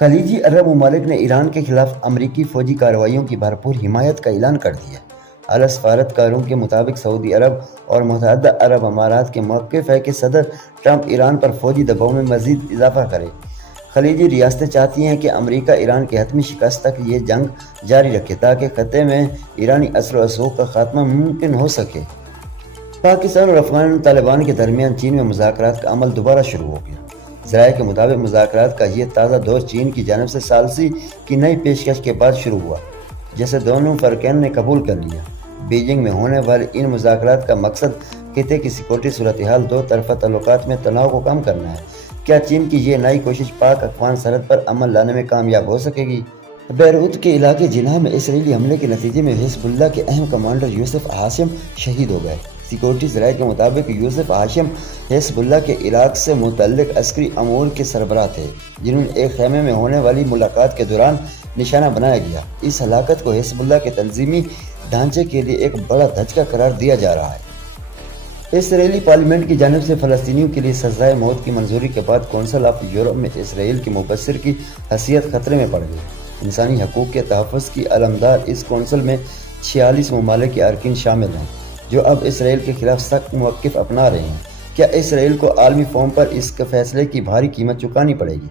خلیجی عرب ممالک نے ایران کے خلاف امریکی فوجی کارروائیوں کی بھرپور حمایت کا اعلان کر دیا۔ اعلیٰ سفارتکاروں کے مطابق سعودی عرب اور متحدہ عرب امارات کے موقف ہے کہ صدر ٹرمپ ایران پر فوجی دباؤ میں مزید اضافہ کرے۔ خلیجی ریاستیں چاہتی ہیں کہ امریکہ ایران کی حتمی شکست تک یہ جنگ جاری رکھے تاکہ خطے میں ایرانی اثر و رسوخ کا خاتمہ ممکن ہو سکے۔ پاکستان اور افغان طالبان کے درمیان چین میں مذاکرات کا عمل دوبارہ شروع ہو گیا۔ ذرائع کے مطابق مذاکرات کا یہ تازہ دور چین کی جانب سے ثالثی کی نئی پیشکش کے بعد شروع ہوا، جسے دونوں فریقین نے قبول کر لیا۔ بیجنگ میں ہونے والے ان مذاکرات کا مقصد خطے کی سیکورٹی صورتحال دو طرفہ تعلقات میں تناؤ کو کم کرنا ہے۔ کیا چین کی یہ نئی کوشش پاک افغان سرحد پر امن لانے میں کامیاب ہو سکے گی؟ بیروت کے علاقے جناح میں اسرائیلی حملے کے نتیجے میں حزب اللہ کے اہم کمانڈر یوسف ہاشم شہید ہو گئے۔ سیکورٹی ذرائع کے مطابق یوسف ہاشم حزب اللہ کے عراق سے متعلق عسکری امور کے سربراہ تھے، جنہوں نے ایک خیمے میں ہونے والی ملاقات کے دوران نشانہ بنایا گیا۔ اس ہلاکت کو حزب اللہ کے تنظیمی ڈھانچے کے لیے ایک بڑا دھچکا قرار دیا جا رہا ہے۔ اسرائیلی پارلیمنٹ کی جانب سے فلسطینیوں کے لیے سزائے موت کی منظوری کے بعد کونسل آف یورپ میں اسرائیل کے مبصر کی حیثیت خطرے میں پڑ گئی۔ انسانی حقوق کے تحفظ کی علمبردار اس کونسل میں 46 ممالک کے اراکین شامل ہیں، جو اب اسرائیل کے خلاف سخت موقف اپنا رہے ہیں۔ کیا اسرائیل کو عالمی فورم پر اس کے فیصلے کی بھاری قیمت چکانی پڑے گی؟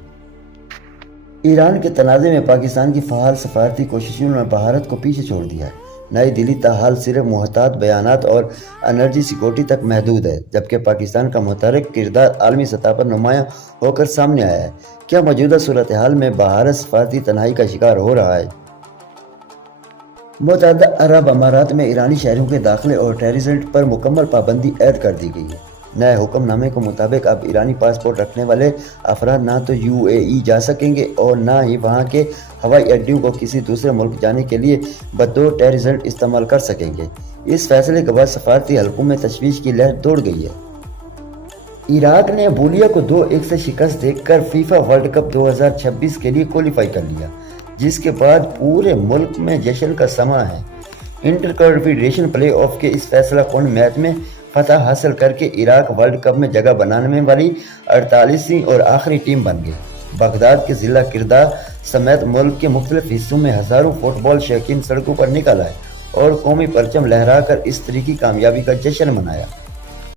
ایران کے تنازع میں پاکستان کی فعال سفارتی کوششوں نے بھارت کو پیچھے چھوڑ دیا ہے۔ نئی دہلی تاحال صرف محتاط بیانات اور انرجی سیکورٹی تک محدود ہے، جبکہ پاکستان کا متحرک کردار عالمی سطح پر نمایاں ہو کر سامنے آیا ہے۔ کیا موجودہ صورتحال میں بھارت سفارتی تنہائی کا شکار ہو رہا ہے؟ متحدہ عرب امارات میں ایرانی شہریوں کے داخلے اور ٹیررزم پر مکمل پابندی عائد کر دی گئی ہے۔ نئے حکم نامے کے مطابق اب ایرانی پاسپورٹ رکھنے والے افراد نہ تو UAE جا سکیں گے اور نہ ہی وہاں کے ہوائی اڈوں کو کسی دوسرے ملک جانے کے لیے بطور ٹیررزم استعمال کر سکیں گے۔ اس فیصلے کے بعد سفارتی حلقوں میں تشویش کی لہر دوڑ گئی ہے۔ عراق نے بولیویا کو 2-1 سے شکست دے کر فیفا ورلڈ کپ 2026 کے لیے کوالیفائی کر لیا، جس کے بعد پورے ملک میں جشن کا سماں ہے۔ انٹر کنفیڈریشن پلے آف کے اس فیصلہ کن میچ میں فتح حاصل کر کے عراق ورلڈ کپ میں جگہ بنانے والی 48ویں اور آخری ٹیم بن گئی۔ بغداد کے ضلع کردہ سمیت ملک کے مختلف حصوں میں ہزاروں فٹ بال شائقین سڑکوں پر نکل آئے اور قومی پرچم لہرا کر اس تاریخی کامیابی کا جشن منایا۔